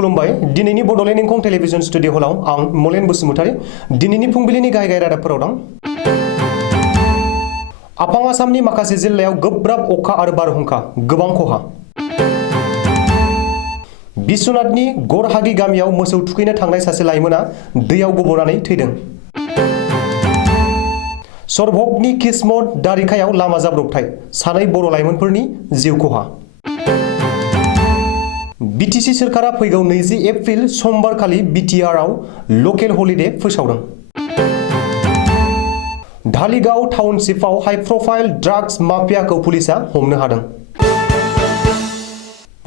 खुलुमबाय दिनैनि Bodoland इंखं television studio हलाव आं मलेन बसुमतारी दिनैनि फुंबिलिनि गाहाय रादाबफोराव दं। आफां आसामनि माखासे जिल्लायाव गोब्राब अखा आरो बारहुंखा गोबां खहा। बिश्वनाथनि गरहागी गामियाव मोसौ थुखैनो थांनाय सासे लाइमोना दैयाव गब'नानै थैदों। सरभगनि किस्मत दारिखायाव लामा जाब्रबथाय सानै बर' लाइमोनफोरनि जिउ खहा। बिटिसि सोरखारा फैगौ 20 एप्रिल समबारखालि बिटिआरआव लकेल हलिडे फोसावदों। धालिगाव टाउनशिपआव हाई प्रफाइल ड्राग्स माफियाखौ पुलिसा हमनो हादों।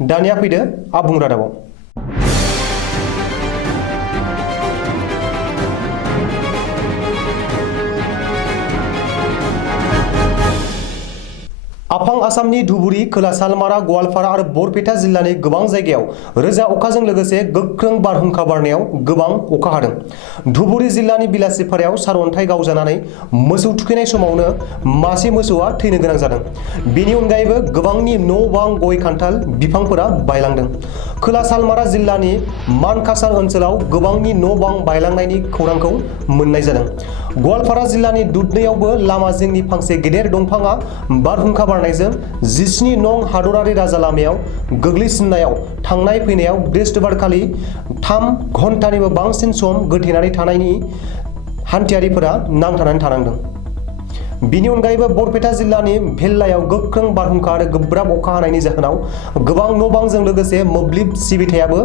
दानिया फैदो आबुं रादाबाव। आफां आसामनि धुबुरी, खोला सालमारा, गवालपारा आरो बरपेटा जिल्लानि गोबां जायगायाव रोजा अखाजों लोगोसे गोख्रों बारहुंखा बारनायाव गोबां अखा हादों। धुबुरी जिल्लानि बिलासिपारायाव सारअन्थाइ गावजानानै मोसौ थुखैनाय समावनो मासे मोसौआ थैनो गोनां जादों। बेनि अनगायैबो गोबांनि न' बां, गय खान्थाल बिफांफोरा बायलांदों। खोला सालमारा जिल्लानि मानकासार ओनसोलाव गोबांनि न' बां बायलांनायनि खौरांखौ मोननाय जादों। गवालपारा जिल्लानि दुधनैयावबो लामा जिंनि फांसे गेदेर दंफाङा बारहुंखा बारनायजों 17 नं हादरारि राजा लामायाव गोग्लैसिननायाव थांनाय फैनायाव बृहस्पतिबारखालि 3 घन्टानिबो बांसिन सम गोथेनानै थानायनि हान्थियारिफोरा नांथानानै थानांदों। बिनि अनगायैबो बरपेटा जिल्लानि भेल्लायाव गोख्रों बारहुंखा आरो गोब्राब अखा हानायनि जाहोनाव गोबां न' बांजों लोगोसे मोब्लिब सिबिथायाबो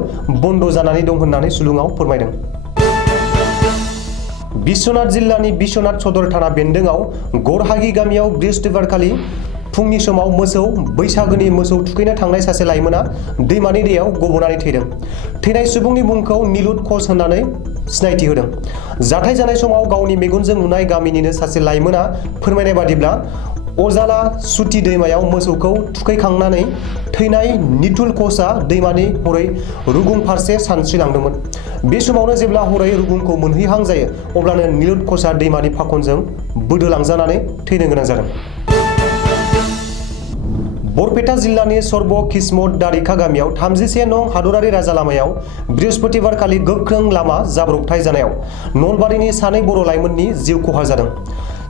बन्द जानानै दं होननानै सुलुङाव फोरमायदों। बिश्वनाथ जिल्लानि बिश्वनाथ सदर थाना बेन्दोंआव गरहागी गामियाव बृहस्पतिबारखालि फुंनि समाव मोसौ बैसागोनि मोसौ थुखैनो थांनाय सासे लाइमोना दैमानि दैयाव गब'नानै थैदों। थैनाय सुबुंनि मुंखौ निलुत कच होननानै सिनायथि होदों। जाथाय जानाय समाव गावनि मेगनजों नुनाय गामिनिनो सासे लाइमोना फोरमायनाय बादिब्ला अजाला सुथि दैमायाव मोसौखौ थुखैखांनानै थैनाय नितुल कचआ दैमानि हरै रुगुं फारसे सानस्रिलांदोंमोन। बे समावनो जेब्ला हरै रुगुंखौ मोनहैहां जायो अब्लानो निलुत कचआ दैमानि फाखनजों बोदोलांजानानै थैनो गोनां जादों। बरपेटा जिल्लानि सरभग किस्मत दारिखा गामियाव 31 नं हादरारि राजा लामायाव बृहस्पतिबारखालि गोख्रों लामा जाब्रबथाय जानायाव नलबारिनि सानै बर' लाइमोननि जिउ खहा जादों।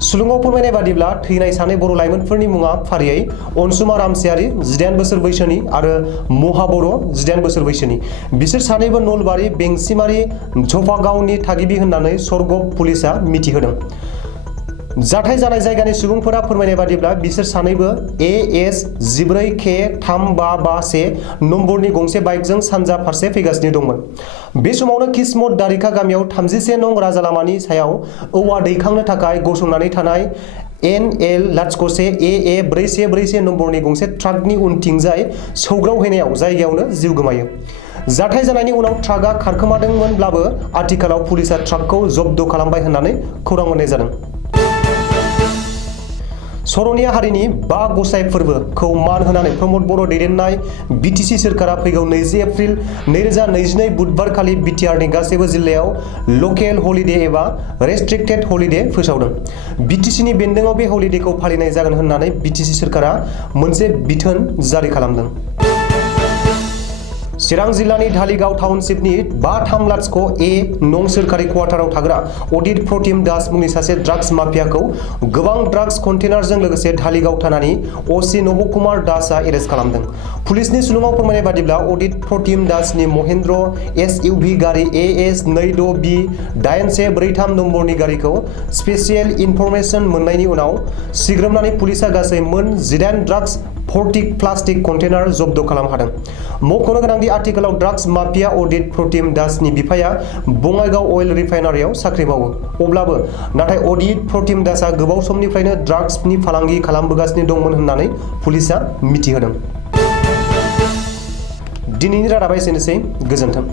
सुलुङाव फोरमायनाय बादिब्ला थैनाय सानै बर' लाइमोनफोरनि मुङा फारियै अनसुमा रामसियारि 18 बोसोर बैसोनि आरो महा बर' 18 बोसोर बैसोनि। बिसोर सानैबो नलबारि बेंसिमारि झफागावनि थागिबि होननानै सरभग पुलिसा मिथिहोदों। जाथाय जानाय जायगानि सुबुंफोरा फोरमायनाय बादिब्ला बिसोर सानैबो AS 14K3551 नम्बरनि गंसे बाइकजों सानजा फारसे फैगासिनो दंमोन। बे समावनो किस्मत दारिखा गामियाव 31 नं राजा लामानि सायाव औवा दैखांनो थाखाय गसंनानै थानाय NL01AA 4141 नम्बरनि गंसे ट्राकनि उनथिंजाय सौग्रावहैनायाव जायगायावनो जिउ गोमायो। जाथाय जानायनि उनाव ट्राकआ खारखोमादोंमोनब्लाबो आथिखालाव पुलिसा ट्राकखौ जब्द खालामबाय होननानै खौरां मोननाय जादों। सरनिया हारिनि 5 गसाइ फोरबोखौ मान होनानै प्रमद बर' दैदेननाय बिटिसि सोरखारा फैगौ 20 एप्रिल 2022 बुधबारखालि बिटिआरनि गासैबो जिल्लायाव लकेल हलिडे एबा रेस्ट्रिक्टेड हलिडे फोसावदों। बिटिसिनि बेन्दोंआव बे हलिडेखौ फालिनाय जागोन होननानै बिटिसि सोरखारा मोनसे बिथोन जारि खालामदों। चिरां जिल्लानि धालिगाव टाउनशिपनि 53/A नं सोरखारि क्वार्टाराव थाग्रा अदित प्रतिम दास मुंनि सासे ड्राग्स माफियाखौ गोबां ड्राग्स कन्टेनारजों लोगोसे धालिगाव थानानि असि नबकुमार दासआ एरेस्ट खालामदों। पुलिसनि सुलुङाव फोरमायनाय बादिब्ला अदित प्रतिम दासनि महेन्द्र SUV गारि AS 26B 8143 नम्बरनि गारिखौ स्पेसियेल इनफरमेसन मोननायनि उनाव सिग्रोमनानै पुलिसा गासै मोन 18 ड्राग्स 40 प्लास्टिक कन्टेनार जब्द खालामनो हादों। मख'नो गोनांदि आथिखालाव ड्राग्स माफिया अदित प्रतिम दासनि बिफाया बङाइगाव अइल रिफाइनारियाव साख्रि मावो। अब्लाबो नाथाय अदित प्रतिम दासआ गोबाव समनिफ्रायनो ड्राग्सनि फालांगि खालामबोगासिनो दंमोन होननानै पुलिसा मिथिहोदों। दिनैनि रादाबा एसेनोसै। गोजोन्थों।